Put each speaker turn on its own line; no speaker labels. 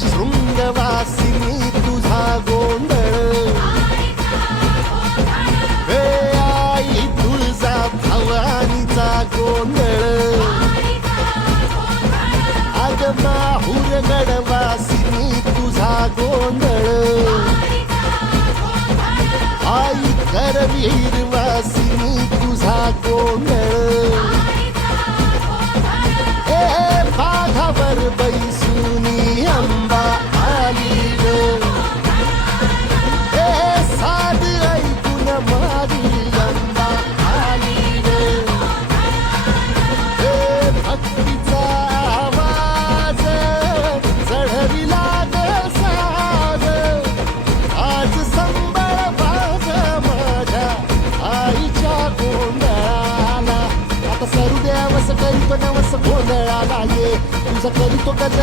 शृंगवासिनी तुझा गोंधळ. हे आई तुळजा भवानीचा गोंधळ. अग माहूर गडवासिनी तुझा गोंधळ. आई करवीर वासिनी तुझा गोंधळाला आता सरू गोंधळाला ये तुझं करीतो गज